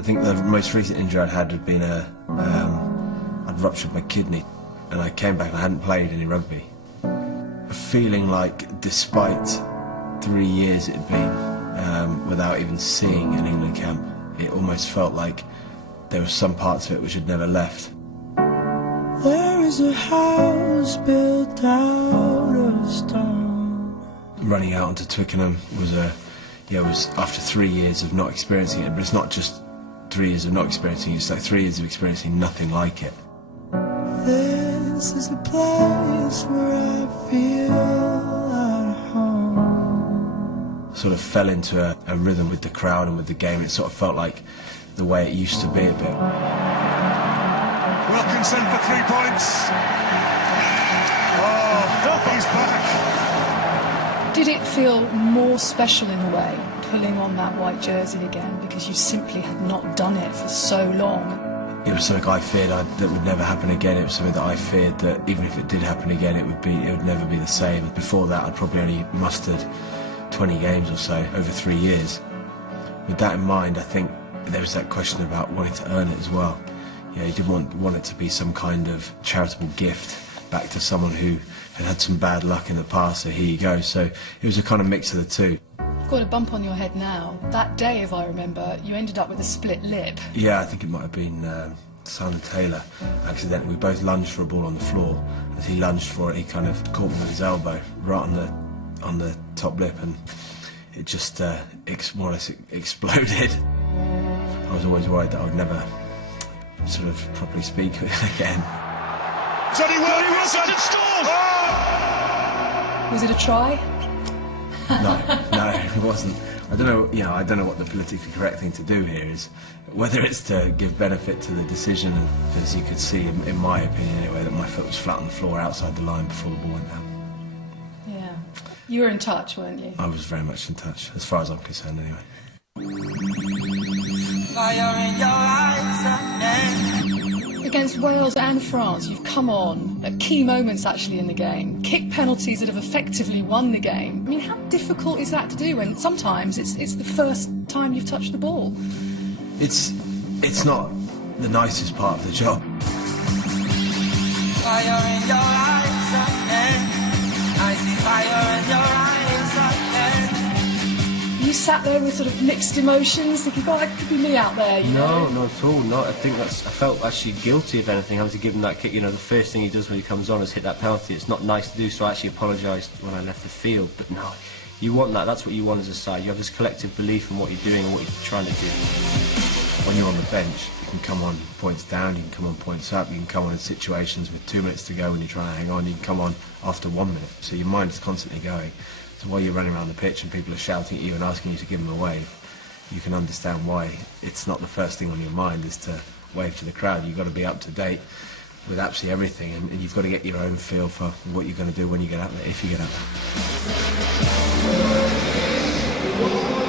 I think the most recent injury I'd had had been I'd ruptured my kidney, and I came back and I hadn't played any rugby. Feeling like, despite 3 years it had been without even seeing an England camp, it almost felt like there were some parts of it which had never left. There is a house built out of stone. Running out onto Twickenham was was after 3 years of not experiencing it, but it's not just 3 years of not experiencing it, it's like 3 years of experiencing nothing like it. This is a place where I feel at home. Sort of fell into a rhythm with the crowd and with the game. It sort of felt like the way it used to be a bit. Wilkinson for 3 points. Oh, he's back. Did it feel more special in a way, pulling on that white jersey again, because you simply had not done it for so long? It was something I feared that would never happen again. It was something that I feared that even if it did happen again, it would never be the same. Before that, I'd probably only mustered 20 games or so over 3 years. With that in mind, I think there was that question about wanting to earn it as well. You didn't want it to be some kind of charitable gift back to someone who had some bad luck in the past, so here you go. So it was a kind of mix of the two. You've got a bump on your head now. That day, if I remember, you ended up with a split lip. Yeah, I think it might have been Simon Taylor. Accidentally, we both lunged for a ball on the floor. As he lunged for it, he kind of caught me with his elbow right on the top lip, and it just more or less exploded. I was always worried that I would never sort of properly speak again. Jonny Wilkinson scores! Was it a try? No, it wasn't. I don't know what the politically correct thing to do here is, whether it's to give benefit to the decision, because you could see, in my opinion anyway, that my foot was flat on the floor outside the line before the ball went down. Yeah. You were in touch, weren't you? I was very much in touch, as far as I'm concerned anyway. Fire in your eyes again. Against Wales and France, you've come on at key moments actually in the game, kicked penalties that have effectively won the game. I mean, how difficult is that to do when sometimes it's the first time you've touched the ball? It's not the nicest part of the job. Fire in your eyes again. I see fire in your eyes again. You sat there with sort of mixed emotions, thinking, God, that could be me out there, you know? No, not at all. No, I think I felt actually guilty, if anything, having to give him that kick. You know, the first thing he does when he comes on is hit that penalty. It's not nice to do, so I actually apologised when I left the field. But no, you want that. That's what you want as a side. You have this collective belief in what you're doing and what you're trying to do. When you're on the bench, you can come on points down, you can come on points up, you can come on in situations with 2 minutes to go when you're trying to hang on, you can come on after 1 minute. So your mind is constantly going. So while you're running around the pitch and people are shouting at you and asking you to give them a wave, you can understand why it's not the first thing on your mind is to wave to the crowd. You've got to be up to date with absolutely everything, and you've got to get your own feel for what you're going to do when you get out there, if you get out there.